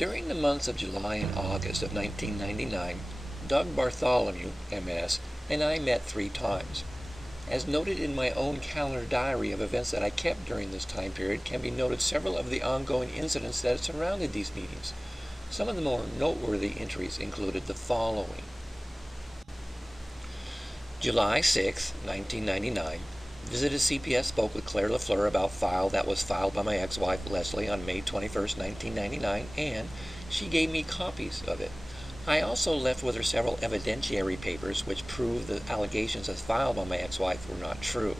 During the months of July and August of 1999, Doug Bartholomew, MS, and I met 3 times. As noted in my own calendar diary of events that I kept during this time period, can be noted several of the ongoing incidents that surrounded these meetings. Some of the more noteworthy entries included the following. July 6, 1999, visited CPS, spoke with Claire LaFleur about file that was filed by my ex-wife Leslie on May 21, 1999, and she gave me copies of it. I also left with her several evidentiary papers which prove the allegations as filed by my ex-wife were not true.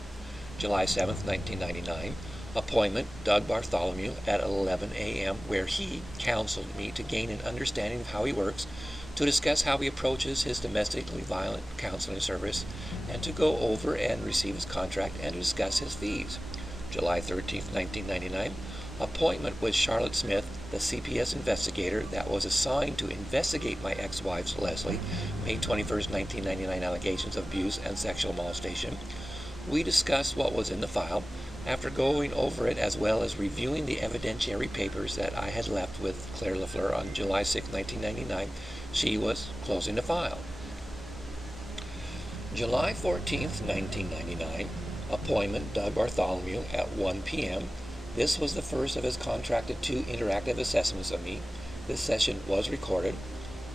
July 7, 1999, appointment Doug Bartholomew at 11 a.m. where he counseled me to gain an understanding of how he works, to discuss how he approaches his domestically violent counseling service, and to go over and receive his contract and to discuss his fees. July 13, 1999, appointment with Charlotte Smith, the CPS investigator that was assigned to investigate my ex-wife's Leslie, May 21, 1999 allegations of abuse and sexual molestation. We discussed what was in the file. After going over it as well as reviewing the evidentiary papers that I had left with Claire LaFleur on July 6, 1999, she was closing the file. July 14, 1999, appointment Doug Bartholomew at 1 p.m. This was the first of his contracted 2 interactive assessments of me. This session was recorded.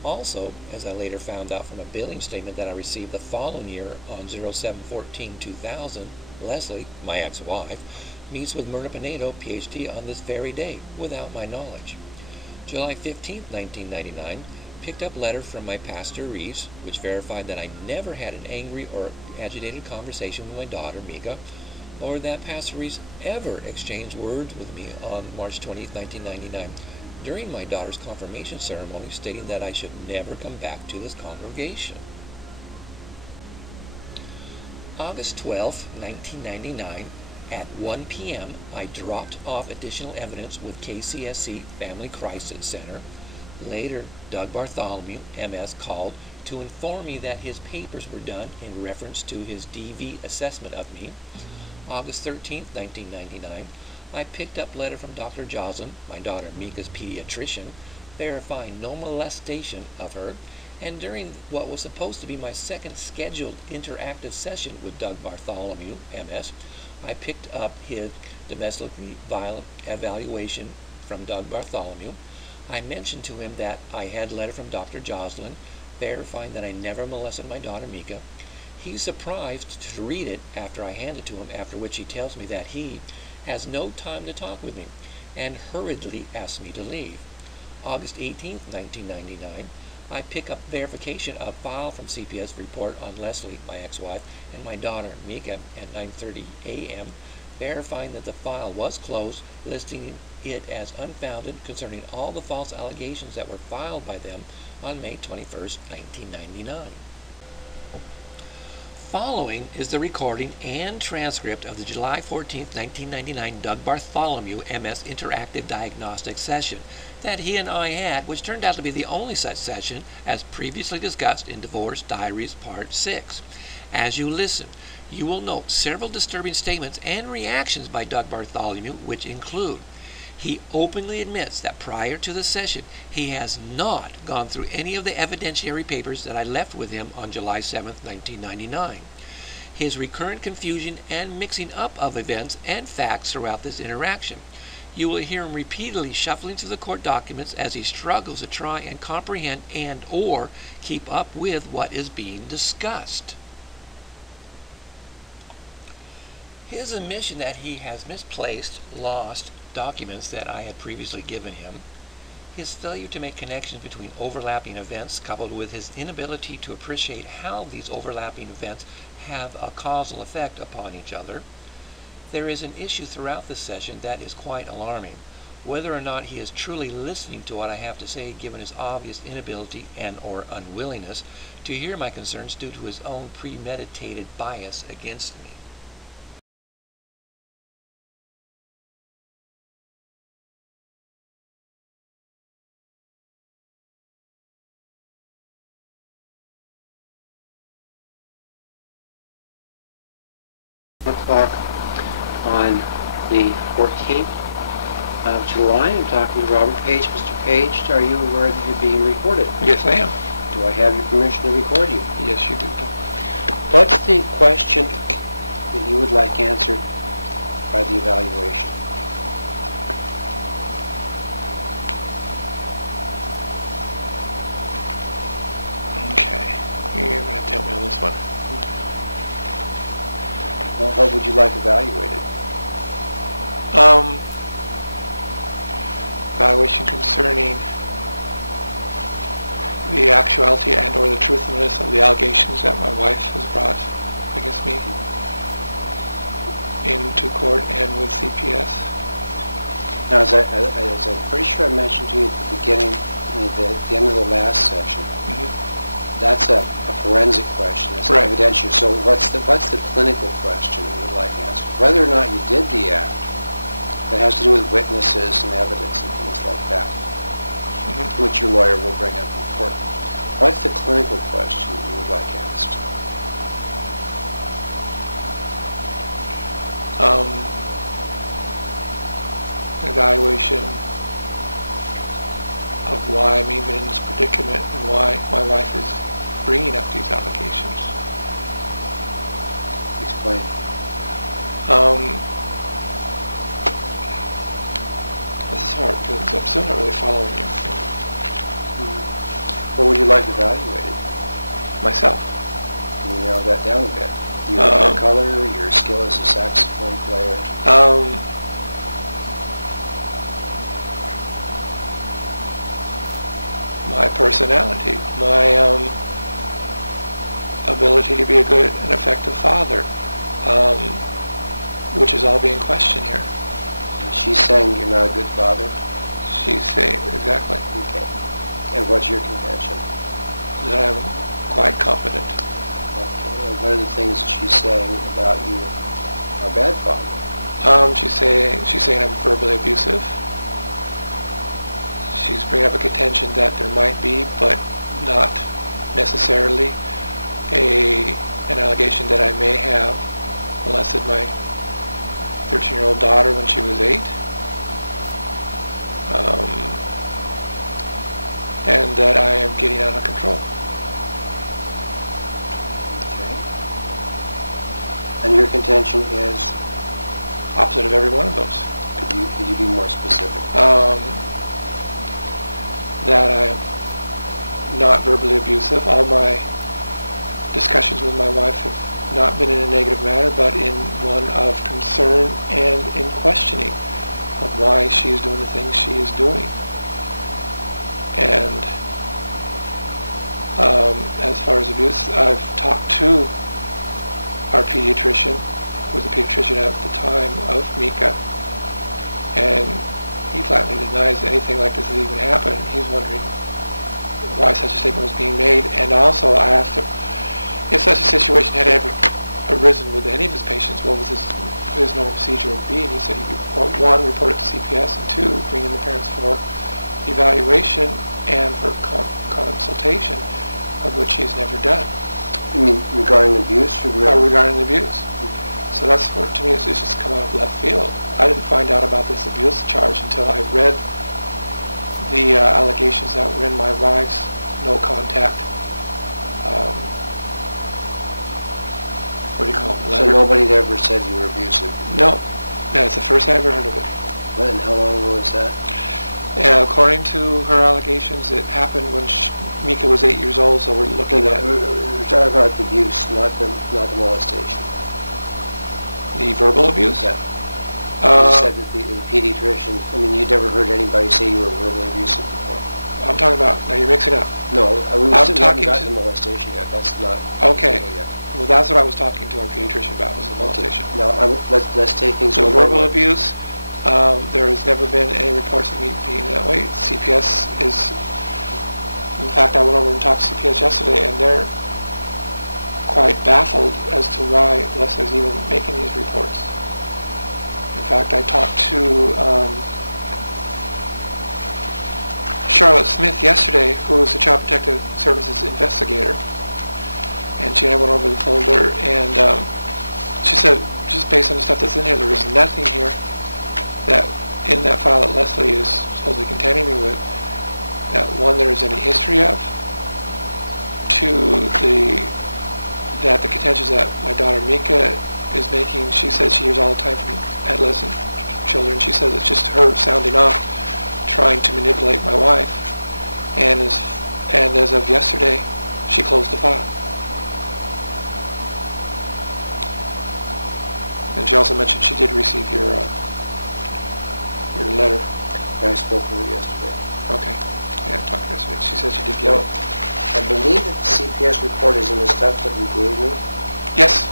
Also, as I later found out from a billing statement that I received the following year on 07/14/2000, Leslie, my ex-wife, meets with Myrna Pinedo, Ph.D. on this very day, without my knowledge. July 15, 1999, picked up letter from my pastor Reese, which verified that I never had an angry or agitated conversation with my daughter Mika, or that Pastor Reese ever exchanged words with me on March 20, 1999, during my daughter's confirmation ceremony, stating that I should never come back to this congregation. August 12, 1999, at 1 p.m., I dropped off additional evidence with KCSC Family Crisis Center. Later, Doug Bartholomew, MS, called to inform me that his papers were done in reference to his DV assessment of me. August 13, 1999, I picked up letter from Dr. Jocelyn, my daughter Mika's pediatrician, verifying no molestation of her, and during what was supposed to be my second scheduled interactive session with Doug Bartholomew, MS, I picked up his domestically violent evaluation from Doug Bartholomew. I mentioned to him that I had a letter from Dr. Jocelyn verifying that I never molested my daughter Mika. He's surprised to read it after I hand it to him, after which he tells me that he has no time to talk with me and hurriedly asks me to leave. August 18, 1999, I pick up verification of file from CPS report on Leslie, my ex-wife, and my daughter Mika at 9:30 a.m., verifying that the file was closed, listing it as unfounded concerning all the false allegations that were filed by them on May 21, 1999. Following is the recording and transcript of the July 14, 1999 Doug Bartholomew MS Interactive Diagnostic Session that he and I had, which turned out to be the only such session as previously discussed in Divorce Diaries Part 6. As you listen, you will note several disturbing statements and reactions by Doug Bartholomew, which include: he openly admits that prior to the session, he has not gone through any of the evidentiary papers that I left with him on July 7, 1999. His recurrent confusion and mixing up of events and facts throughout this interaction. You will hear him repeatedly shuffling through the court documents as he struggles to try and comprehend and or keep up with what is being discussed. His admission that he has misplaced, lost, documents that I had previously given him, his failure to make connections between overlapping events coupled with his inability to appreciate how these overlapping events have a causal effect upon each other. There is an issue throughout the session that is quite alarming, whether or not he is truly listening to what I have to say given his obvious inability and or unwillingness to hear my concerns due to his own premeditated bias against me. Talk on the 14th To the line, I'm talking to Robert Paige. Mr. Paige, are you aware that you're being recorded? Yes, I am. Do I have your permission to record you? Yes, you do. What's the question that you would like answered by the evaluation? Okay. You're going to tell me on this one. Well, what would you like evaluated? Evaluation concerning the actuality and or the truthfulness of the allegations that my wife has brought against me into court and with CPS. Now, as I'm pretty sure I mentioned to you at the beginning, at the end of the last session, that's a forensic question. It's right. Evidentiary. So what's the clinical question you would like answered? Whether or not you did the act, that has to do with witnesses and evidence and things like that, which your lawyer will bring up in court. What's the clinical question you would like asked? Evaluation of why I'm even in this predicament and why my wife is bringing up these allegations. Explain. This is hard because I'm still not really following you. What would you like evaluated? Myself. Can you narrow that down a bit? Your hair color, your skill as a saxophone player? My personality, my ability to be a good and effective father, which is all being questioned here. She's saying you're not a good father? She's saying, exactly. Okay. And what's your contention? That I'm quite competent. Okay. And what are the things that she's saying about you are bad father? She's saying I'm verbally abusive. She's bringing up a contention that there might be, but not necessarily, an allegation that I may have molested my 13-year-old daughter when she was 8. And that I am getting out of control. Okay. And your contention is? Opposite of every one of those. Could you be more specific? That I am not verbally abusive. All my discussions with my wife have not been in a negative manner, but in one of concern and in questioning of why she is doing the things she is doing. And as far as abuse, I've talked to our pediatrician, who was the pediatrician at the time of Mika, and he flatly denies anything like this has even happened. He's wondering why such a statement was being made, and also I asked him if such a situation had ever arisen with any of his patients, what was his normal procedure would be, and he said he would, 1, report it to CPS, and 2, bring in the parents for evaluation and for consultation, of which he's never done. You mean regarding abuse? Regarding abuse. So that's what, to me, it's just come out of left field. I didn't find out about this abuse charge until I read the allegations that were in my wife's no contact, what do you call them, letter. So nobody had ever said you were abusive? No. That's the first I ever heard of it. And how long ago was that? According to her allegations, it happened when Mika was 8 years old, so we're looking at... We're talking about the abuse, not the molestation. The verbal abuse? Yeah. You said that the pediatrician, you'd never heard anybody say you were verbally abusive before. I'm talking about, now you're mixing up. No, we haven't gotten to the molestation yet. That's not okay. Yet. Well, that's what I was talking to our pediatrician about, was the molestation. Okay. Now, let's take things so one by verbal one. abuse, there has never been any reports of me being that way. CPS is, in fact, I went over and talked to CPS yesterday, and they're quite baffled as to why Leslie's even making these reports. In fact, I talked to Charlotte Smith yesterday, who is the Child Protective Services investigator, and she and I went over the folder, and she said, just based on the stuff that's in here, there is nothing here that in that file that Leslie is supposedly contending me with, that one, there is any history of, two, that the contentions that my daughter Mika is making, she says she hears all the time from adolescent children. She says it's just her sounding off, trying to manipulate my wife. And as of yesterday, she closed the file. And she also mentioned she did receive your letter. I spoke with her yesterday. Okay. Yeah, I talked to her yesterday. She said she did get it. I believe that the CPS report is in the stuff that you gave me. Yes.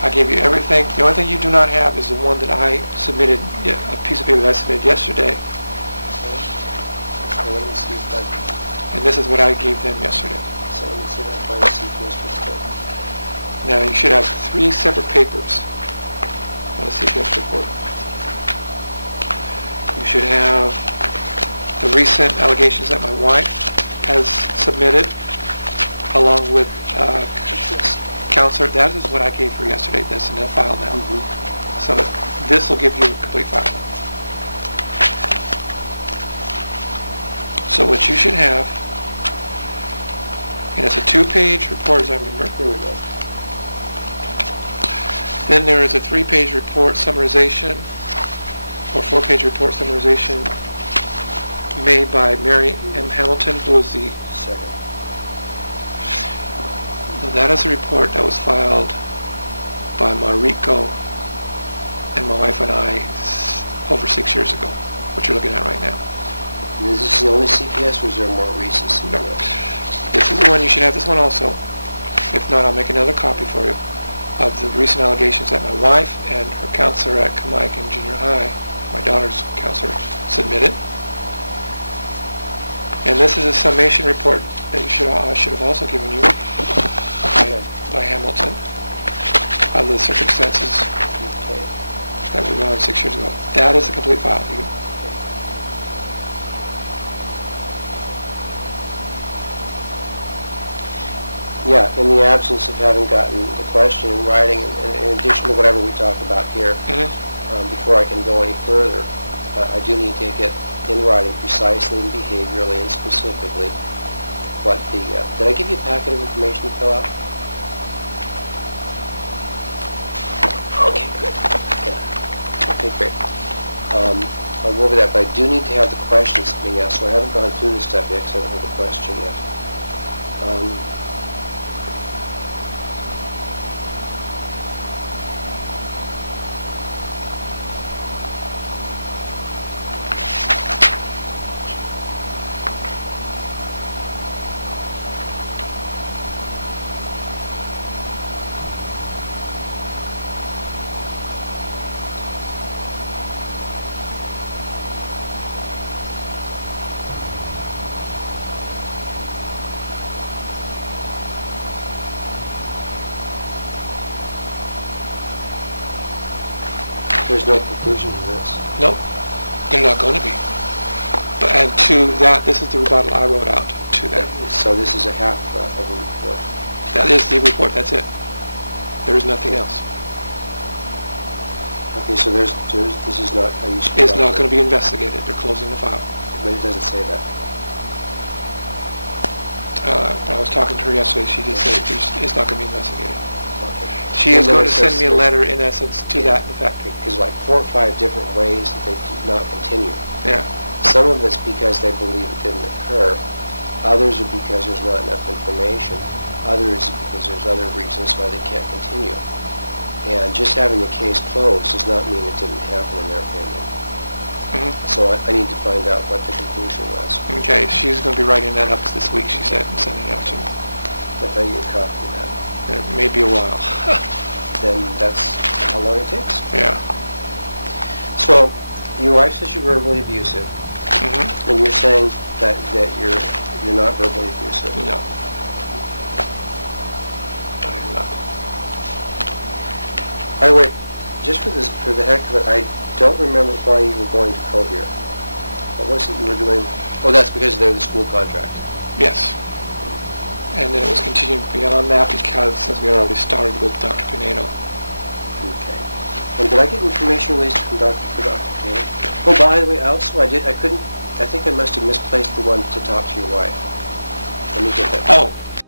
I gave you everything. The only thing you do not have is the one that I submitted, a piece of paper that I submitted yesterday. Okay. Let me see if I can... And this is what I gave them yesterday. So let me see if I can find the CPS report. Now you should have 3 separate papers on the CPS report. You should have the recent allegations that my wife has submitted, along with counselor. That is what I gave her yesterday. That's in the file now. So this will give you a complete file now. So what you should have, and it's a 2-page report, as I remember. Here we go. Then there is a 3-page report summarization, or 4-page report summarization made by Mary M. Hamilton, who is the second. That is a report that was filed by Mariko and my wife and I over 6 years ago, what you're looking at right now. And is this the only CPS, or is there more recent CPS? No. This is the one. You should have this one also. If not, I'll make another copy for you of the recent allegations that my wife and her counselor at Kamaikan Junior High, my daughter's counselor, submitted. And this is a summation report that I should have also given you by Hamilton of the circumstances that we went on 6 years ago. That is a complete file. Yeah, in the absence of having gotten the question in writing, and in addition to whatever we talked about here, before I can go any further, I do need to get in writing precisely and behaviorally and specifically what the... did I give you a packet of information to fill out? Okay, good. Yeah. Okay, great. I'll go over that, but I do need to have the questions being asked, so I haven't gone through this stuff yet because I don't have the question yet. There's no conclusion to this. No, they're not going to be. And to that, this is the rebuttal I wrote out to that. So this is a half of a report. That is the report. That's it. There is nothing else. Okay, so this is not... It's not going to be investigated. They're closing the file. But it doesn't say that. I was talking to her yesterday. She did say it's not going to be investigated. Okay. She is going to send me a letter, in essence, to that effect. Because like 4 or 5 different ways that they do not continue. Yeah. Some of it's because they believe it didn't occur. Others are because there's not enough information. Others are because there's other reasons why they can't continue. And just having the case closed does not mean it didn't happen in their opinion. So I need to find out what the conclusion was. Okay, she's going to be writing that up this week, she said, and sending it out to me. If I get a copy of that. It may be a while. Then that's how long it takes. Yeah. So, your wife says you're verbally abusive, and you're saying that you're not verbally abusive. No. I am not. By the way, just for the heck of it, I don't remember why you were going to Cohere. What was it you were doing? Oh, that's because they're the school contract. Yes. And then it was continued beyond that because, since we had already started with Dr. Pinedo. Okay. And did I get information released from Dr. Taylor? Oh, by the way, also I think I must have misplaced the one to talk to your wife. Let me get that. Oh.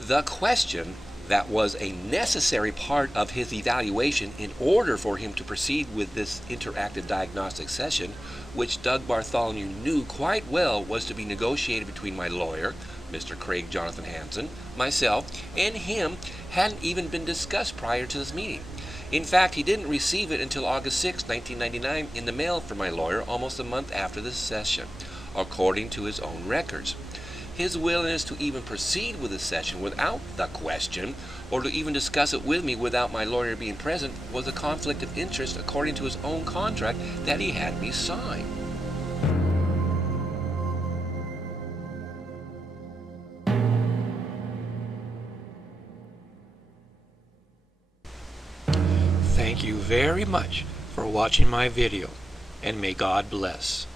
The question that was a necessary part of his evaluation in order for him to proceed with this interactive diagnostic session, which Doug Bartholomew knew quite well was to be negotiated between my lawyer, Mr. Craig Jonathan Hansen, myself, and him, hadn't even been discussed prior to this meeting. In fact, he didn't receive it until August 6, 1999 in the mail from my lawyer almost a month after this session, according to his own records. His willingness to even proceed with the session without the question, or to even discuss it with me without my lawyer being present, was a conflict of interest according to his own contract that he had me sign. Thank you very much for watching my video, and may God bless.